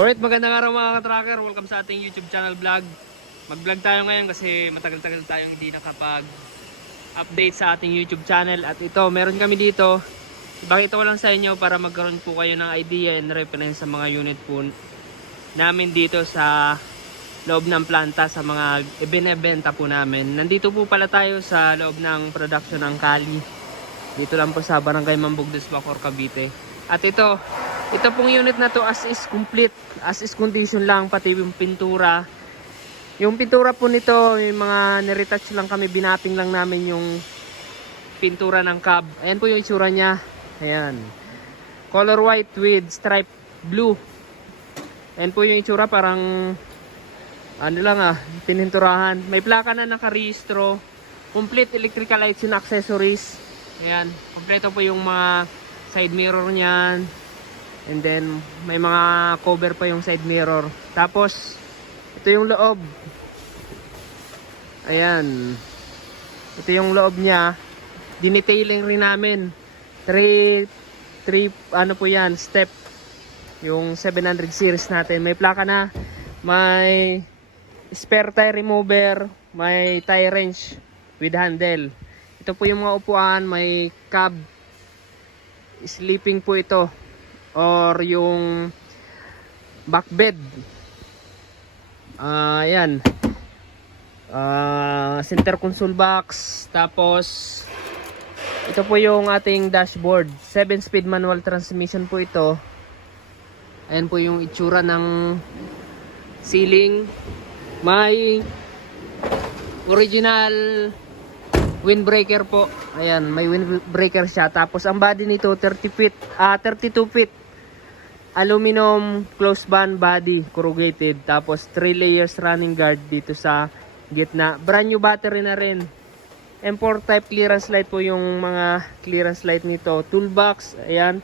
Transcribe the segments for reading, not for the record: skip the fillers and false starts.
Alright, magandang araw mga ka-tracker. Welcome sa ating YouTube channel vlog. Mag-vlog tayo ngayon kasi matagal-tagal tayong hindi nakapag-update sa ating YouTube channel. At ito, meron kami dito. Ipakita ko lang sa inyo para magkaroon po kayo ng idea and reference sa mga unit po namin dito sa loob ng planta, sa mga ibinebenta po namin. Nandito po pala tayo sa loob ng production ng Kali. Dito lang po sa Barangay Mambugdes, Bacoor, Cavite. At ito pong unit na to as is complete, as is condition lang, pati yung pintura. Yung pintura po nito, yung mga niretouch lang kami, binating lang namin yung pintura ng cab. Ayan po yung itsura niya. Ayan. Color white with stripe blue. Ayan po yung itsura, parang ano lang pininturahan. May plaka na nakarehistro. Complete electrical lights and accessories. Ayan. Kompleto po yung mga side mirror niyan. And then may mga cover pa yung side mirror. Tapos ito yung loob. Ayan. Ito yung loob niya. Dinetailing rin namin. 3 ano po yan, step. Yung 700 series natin. May plaka na. May spare tire remover. May tire wrench with handle. Ito po yung mga upuan. May cab. Sleeping po ito. Or yung back bed. Ayan. Center console box. Tapos ito po yung ating dashboard. 7-speed manual transmission po ito. Ayan po yung itsura ng ceiling. May original windbreaker po. Ayan, may windbreaker siya. Tapos ang body nito 32 feet. Aluminum close band body, corrugated. Tapos 3 layers running guard dito sa gitna. Brand new battery na rin. M4 type clearance light po yung mga clearance light nito. Toolbox, ayan.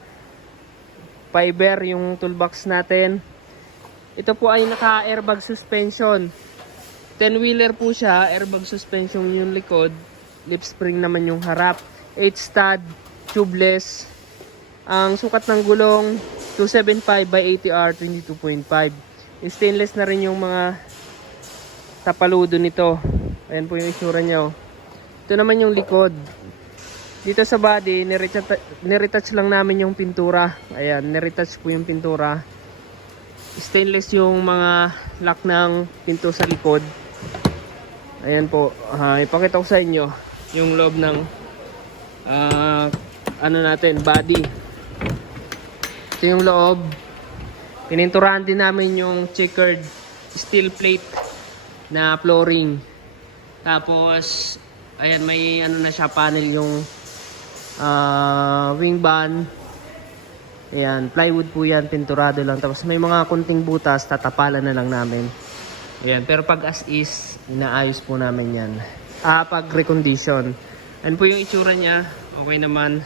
Fiber yung toolbox natin. Ito po ay naka-airbag suspension. 10-wheeler po siya, airbag suspension yung likod. Lip spring naman yung harap. 8 stud, tubeless. Ang sukat ng gulong 275 by 80R 22.5. Stainless na rin yung mga tapaludo nito. Ayan po yung itsura niya. Ito naman yung likod. Dito sa body, niretouch lang namin yung pintura. Ayan, niretouch po yung pintura. Stainless yung mga lock ng pinto sa likod. Ayan po. Ipakita ko sa inyo yung loob ng ano natin, body. Ito yung loob. Pininturahan din namin yung checkered steel plate na flooring. Tapos ayan, may ano na siya, panel yung wing band. Ayan, plywood po yan, pinturado lang. Tapos may mga kunting butas, tatapalan na lang namin. Ayan, pero pag as is, inaayos po namin yan. Pag recondition. Ayan po yung itsura niya. Okay naman.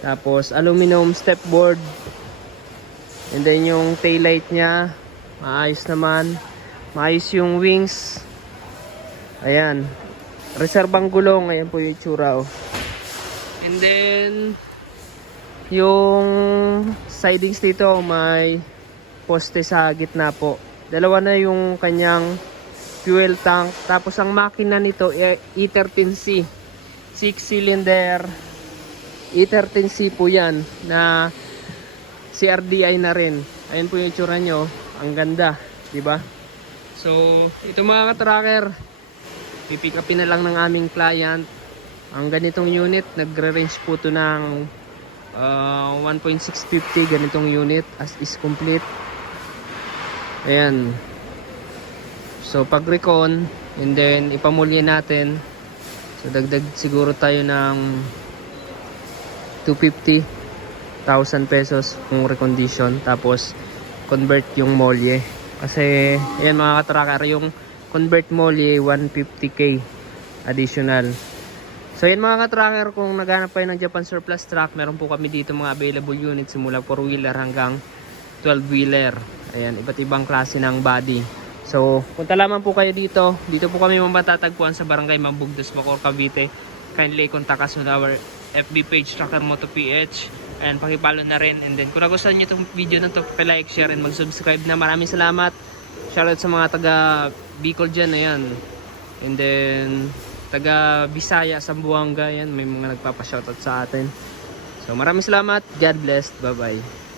Tapos aluminum stepboard. And then yung tail light niya, maayos naman. Maayos yung wings. Ayan. Reserbang gulong. Ayan po yung itsura. And then yung sidings dito, may poste sa gitna po. Dalawa na yung kanyang fuel tank. Tapos ang makina nito E13C 6-cylinder E13C po yan, na CRDI na rin. Ayan po yung itsura nyo. Ang ganda, diba? So ito mga ka-tracker, pipick upin na lang ng aming client. Ang ganitong unit, nagre-range po to ng 1.650. Ganitong unit as is complete. Ayan. So pag recon, and then ipamulya natin, so dagdag siguro tayo ng 250,000 pesos kung recondition. Tapos convert yung molye. Kasi ayan mga ka-tracker, yung convert molye 150k additional. So ayan mga ka-tracker, kung naghanap kayo ng Japan surplus truck, meron po kami dito mga available units simula 4-wheeler hanggang 12-wheeler. Ayan, iba't ibang klase ng body. So punta lamang po kayo dito. Dito po kami matatagpuan sa Barangay Mambugdes, Bacoor, Cavite. Kindly contact us on our FB page, Tracker Moto PH. Ayan, pakipalo na rin. And then, kung nagustuhan nyo itong video na to, like, share, and mag-subscribe na. Maraming salamat. Shoutout sa mga taga Bicol dyan. Ayan. And then, taga Bisaya, Zamboanga. Ayan, may mga nagpapa-shoutout sa atin. So, maraming salamat. God bless. Bye-bye.